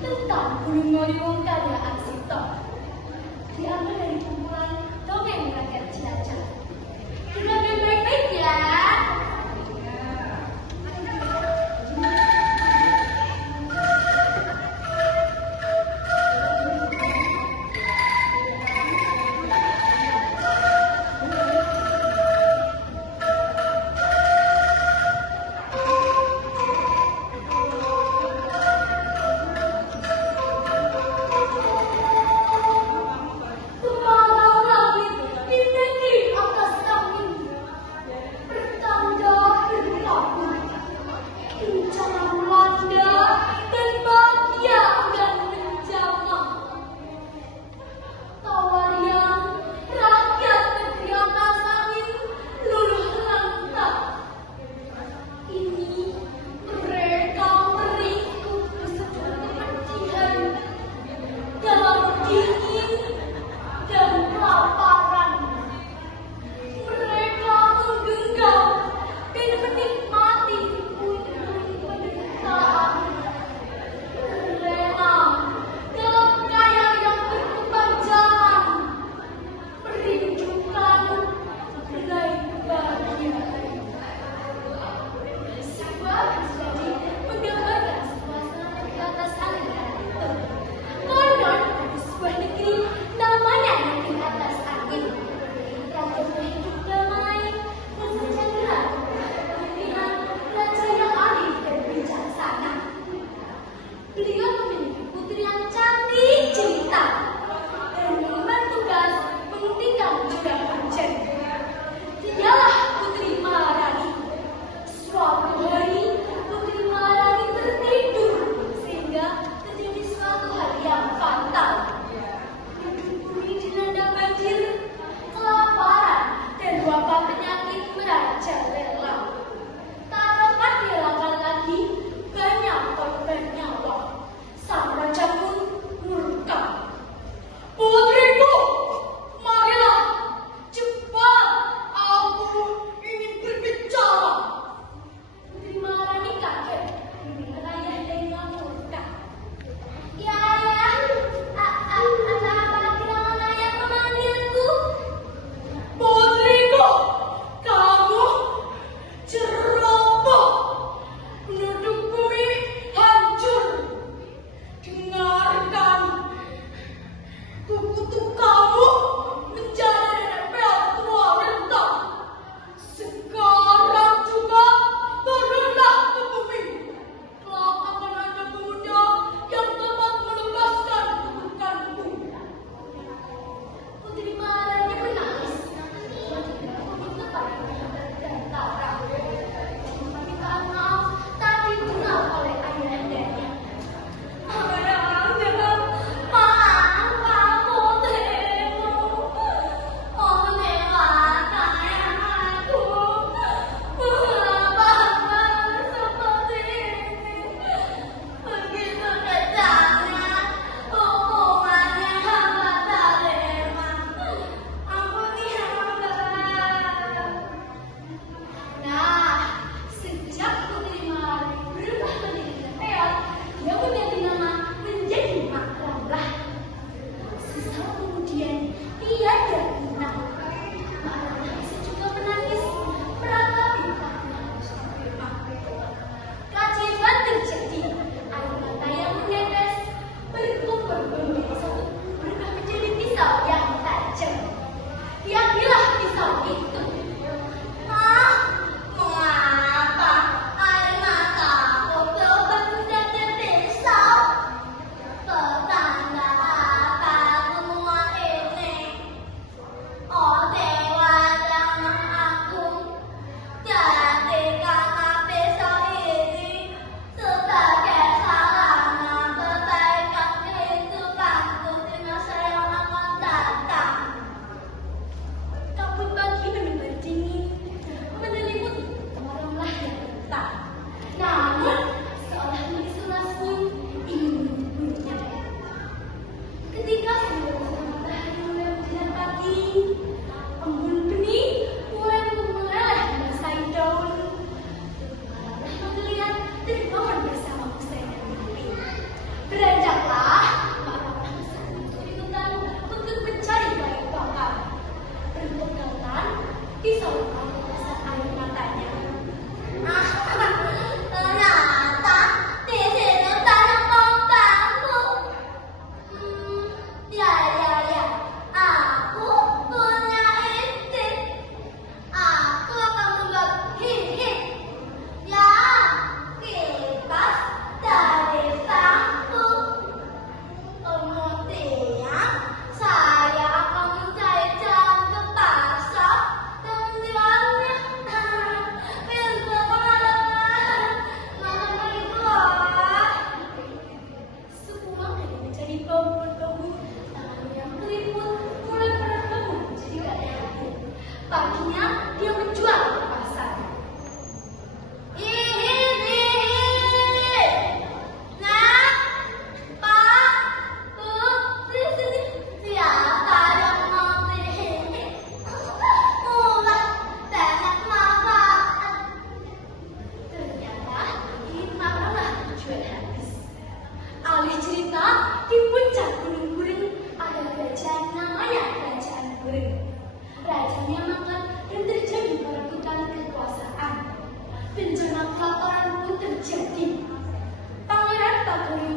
tentang burung ngoriwong karya Arsito. Diambil dari kumpulan dongeng rakyat Cilacap. Dengarkan baik-baik ya. Sang raja pun murka. Baiklah, para bangsa ikutan untuk mencari bayi bakar. Berpegangan di saluran tetesan air matanya. Ternyata di situ tanah kompakku. Ya, aku punya ide. Aku akan membuat hit-hit. Ya, kipas dari bangku. Kemudian saya akan mencari jalan ke pasar dan menjualnya. Pintar banget. Macam begitu. Semua hanya menjadi bambu-bambu, tangan yang keriput, mulai bertemu menjadi gak hati. Paginya dia menjual ke pasar. Nak, Pak, Bu, sini. Siapa yang mau beli ini? Murah, banyak manfaat. Ternyata ini malah jual habis. Alih cerita, di puncak gunung Guring ada kerajaan namanya Kerajaan Guring. Rajanya makan dan terjadi perebutan kekuasaan. Bencana kelaparan pun terjadi. Pangeran Bagong